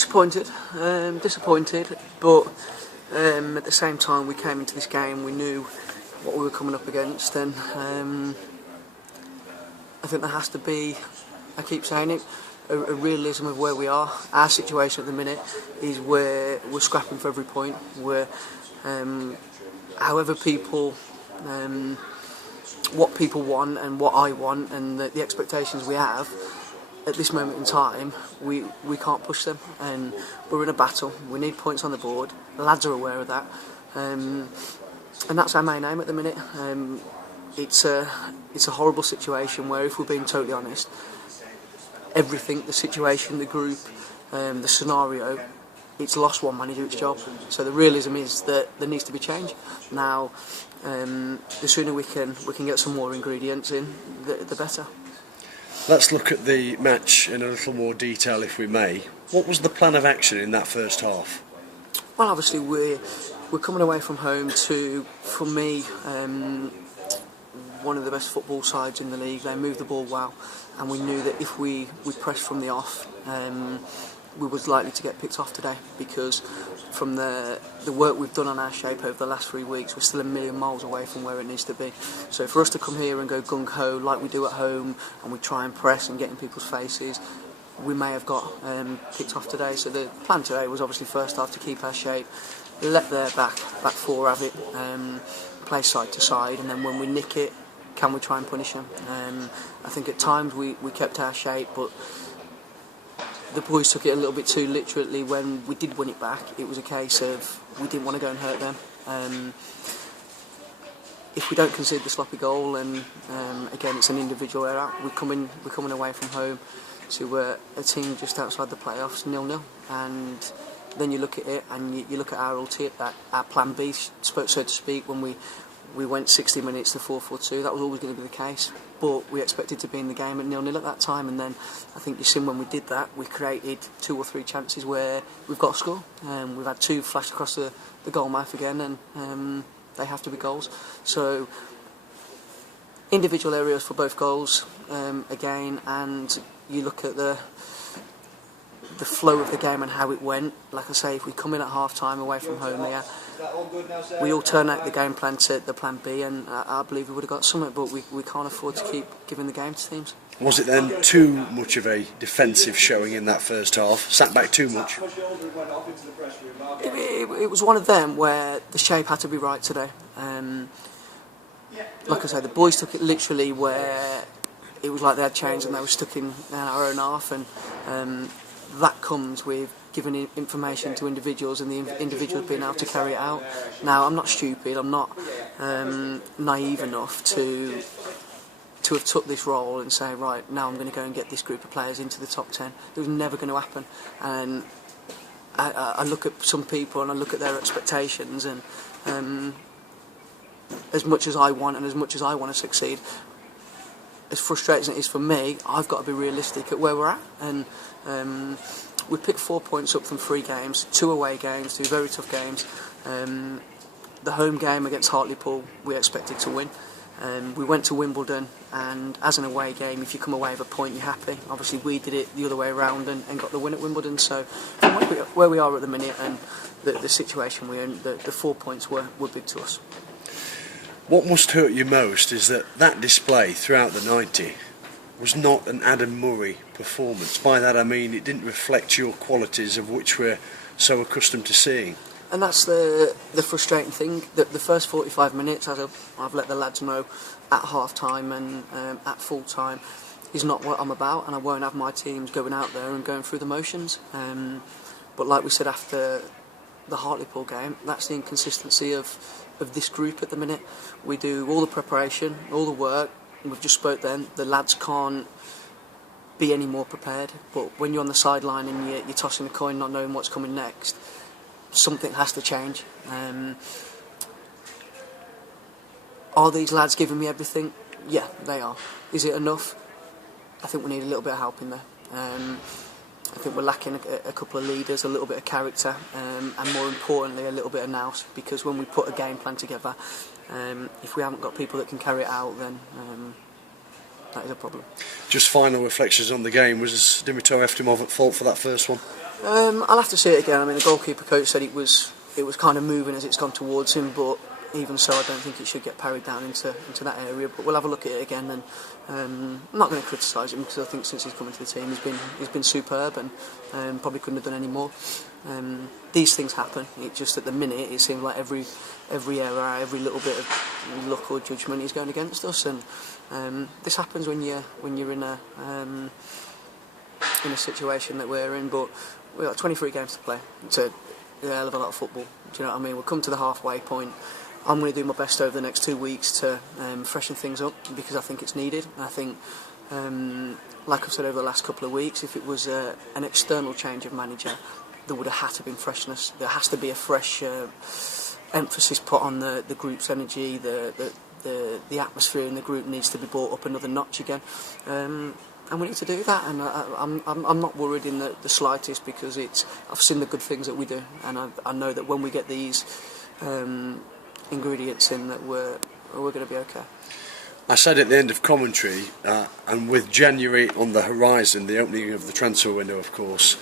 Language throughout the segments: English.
disappointed, but at the same time we came into this game, we knew what we were coming up against, and I think there has to be, I keep saying it, a realism of where we are. Our situation at the minute is where we're scrapping for every point. We're, however people, what people want and what I want and the expectations we have, at this moment in time, we can't push them, and we're in a battle. We need points on the board. The lads are aware of that, and that's our main aim at the minute. It's a horrible situation where, if we're being totally honest, everything, the situation, the group, the scenario, it's lost one man to do its job. So the realism is that there needs to be change. Now, the sooner we can get some more ingredients in, the better. Let's look at the match in a little more detail, if we may. What was the plan of action in that first half? Well, obviously we're coming away from home to, for me, one of the best football sides in the league. They move the ball well, and we knew that if we pressed from the off, we was likely to get picked off today, because from the work we've done on our shape over the last 3 weeks, we're still a million miles away from where it needs to be. So for us to come here and go gung-ho like we do at home, and we try and press and get in people's faces, we may have got picked off today. So the plan today was obviously first half to keep our shape, let their back four have it, play side to side, and then when we nick it, can we try and punish them? I think at times we kept our shape, but the boys took it a little bit too literally. When we did win it back, it was a case of we didn't want to go and hurt them. If we don't concede the sloppy goal, and again it's an individual error, we're coming away from home to a team just outside the playoffs, 0-0, and then you look at it and you look at our plan B, so to speak, when we went 60 minutes to 4-4-2. That was always going to be the case, but we expected to be in the game at 0-0 at that time, and then I think you've seen when we did that, we created 2 or 3 chances where we've got to score. We've had 2 flash across the goal mouth again, and they have to be goals. So individual areas for both goals again, and you look at the flow of the game and how it went. Like I say, if we come in at half time away from home here, we all turn out the game plan to the plan B, and I believe we would have got something, but we can't afford to keep giving the game to teams. Was it then too much of a defensive showing in that first half? Sat back too much? It was one of them where the shape had to be right today. Like I say, the boys took it literally, where it was like they had chains and they were stuck in our own half, and that comes with giving information to individuals and the individuals being able to carry it out. Now, I'm not stupid, I'm not naive enough to have took this role and say, right, now I'm going to go and get this group of players into the top 10. It was never going to happen. And I look at some people and I look at their expectations, and as much as I want and as much as I want to succeed, as frustrating as it is for me, I've got to be realistic at where we're at. And we picked 4 points up from 3 games, 2 away games, 2 very tough games. The home game against Hartlepool we expected to win. We went to Wimbledon, and as an away game, if you come away with a point, you're happy. Obviously we did it the other way around and got the win at Wimbledon. So from where we are at the minute and the situation we're in, the 4 points were big to us. What must hurt you most is that display throughout the 90 was not an Adam Murray performance. By that I mean it didn't reflect your qualities, of which we're so accustomed to seeing. And that's the frustrating thing, that the first 45 minutes, as I've let the lads know at half time and at full time, is not what I'm about, and I won't have my teams going out there and going through the motions. But like we said after the Hartlepool game, that's the inconsistency of this group at the minute. We do all the preparation, all the work, and we've just spoke then, the lads can't be any more prepared, but when you're on the sideline and you're tossing a coin not knowing what's coming next, something has to change. Are these lads giving me everything? Yeah, they are. Is it enough? I think we need a little bit of help in there. I think we're lacking a couple of leaders, a little bit of character, and more importantly a little bit of nous, because when we put a game plan together, if we haven't got people that can carry it out, then that is a problem. Just final reflections on the game. Was Dimitrov Eftimov at fault for that first one? I'll have to see it again. I mean, the goalkeeper coach said it was kind of moving as it's gone towards him, but even so, I don't think it should get parried down into that area. But we'll have a look at it again, and I'm not going to criticise him because I think since he's come into the team, he's been superb, and probably couldn't have done any more. These things happen. It just at the minute it seems like every error, every little bit of luck or judgment is going against us, and this happens when you're in a situation that we're in. But we've got 23 games to play. It's a hell of a lot of football. Do you know what I mean? We'll come to the halfway point. I'm going to do my best over the next 2 weeks to freshen things up because I think it's needed. I think, like I've said over the last couple of weeks, if it was an external change of manager, there would have had to have been freshness. There has to be a fresh emphasis put on the group's energy. The atmosphere in the group needs to be brought up another notch again. And we need to do that, and I'm not worried in the slightest because I've seen the good things that we do, and I know that when we get these ingredients in, that we're going to be okay. I said at the end of commentary, and with January on the horizon, the opening of the transfer window, of course,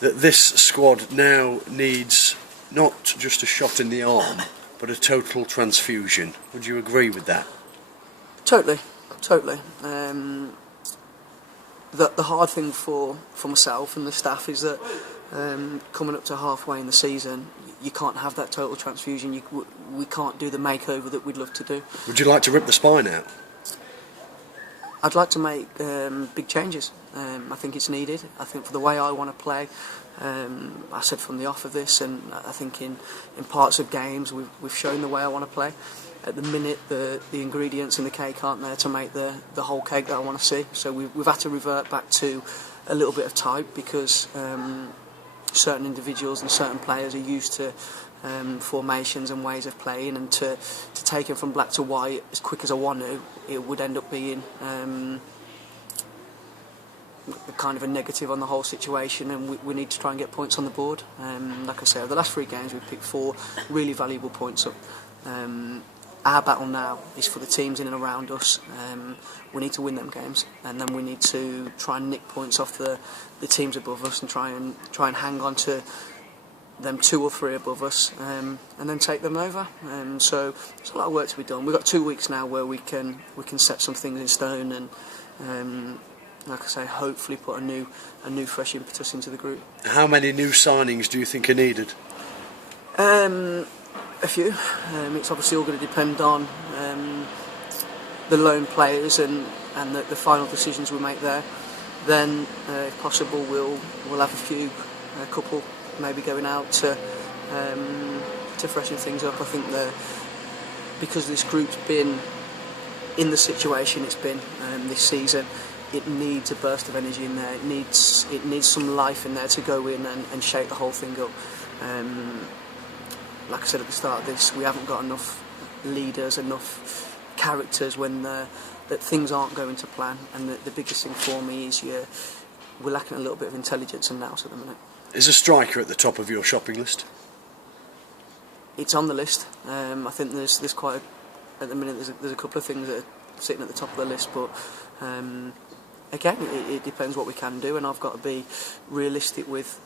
that this squad now needs not just a shot in the arm, but a total transfusion. Would you agree with that? Totally. The hard thing for myself and the staff is that coming up to halfway in the season, you can't have that total transfusion. We can't do the makeover that we'd love to do. Would you like to rip the spine out? I'd like to make big changes. I think it's needed. I think for the way I want to play, I said from the off of this, and I think in parts of games we've shown the way I want to play. At the minute, the ingredients in the cake aren't there to make the whole cake that I want to see. So we've had to revert back to a little bit of type because certain individuals and certain players are used to formations and ways of playing, and to take them from black to white as quick as I want to, it would end up being kind of a negative on the whole situation, and we need to try and get points on the board. Like I say, over the last 3 games we've picked 4 really valuable points up. Our battle now is for the teams in and around us. We need to win them games, and then we need to try and nick points off the teams above us and try and hang on to them 2 or 3 above us, and then take them over. So there's a lot of work to be done. We've got 2 weeks now where we can set some things in stone, and like I say, hopefully put a new fresh impetus into the group. How many new signings do you think are needed? A few. It's obviously all going to depend on the loan players and the final decisions we make there. Then, if possible, we'll have a couple maybe going out to freshen things up. I think because this group's been in the situation it's been this season, it needs a burst of energy in there. It needs some life in there to go in and shake the whole thing up. Like I said at the start of this, we haven't got enough leaders, enough characters when that things aren't going to plan. And the biggest thing for me is we're lacking a little bit of intelligence and nous at the minute. Is a striker at the top of your shopping list? It's on the list. I think there's quite at the minute. There's a couple of things that are sitting at the top of the list, but again, it depends what we can do, and I've got to be realistic with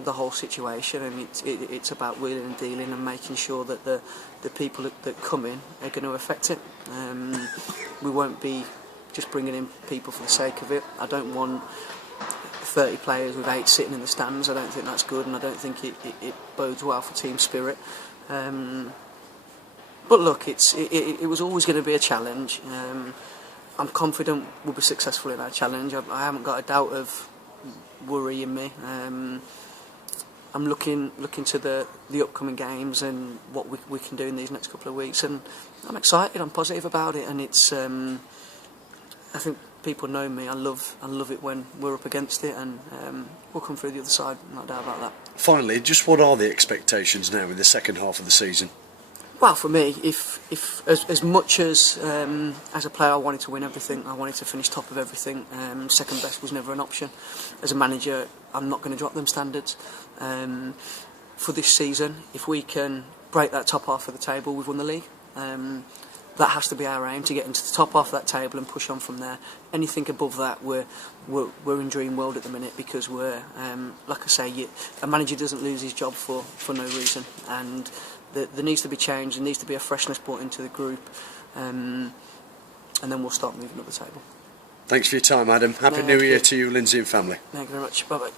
the whole situation, and it's about wheeling and dealing and making sure that the people that come in are going to affect it. We won't be just bringing in people for the sake of it. I don't want 30 players with 8 sitting in the stands. I don't think that's good, and I don't think it bodes well for team spirit. But look, it was always going to be a challenge. I'm confident we'll be successful in our challenge. I haven't got a doubt of worry in me. I'm looking to the upcoming games and what we can do in these next couple of weeks, and I'm excited. I'm positive about it, and it's. I think people know me. I love it when we're up against it, and we'll come through the other side. No doubt about that. Finally, just what are the expectations now in the second half of the season? Well, for me, if as much as a player I wanted to win everything, I wanted to finish top of everything. Second best was never an option. As a manager, I'm not going to drop them standards. For this season, if we can break that top half of the table, we've won the league. that has to be our aim, to get into the top half of that table and push on from there. Anything above that, we're in dream world at the minute, because we're like I say, a manager doesn't lose his job for no reason, and there needs to be change. There needs to be a freshness brought into the group, and then we'll start moving up the table. Thanks for your time, Adam. Happy New Year to you, Lindsay and family. Thank you very much. Bye bye.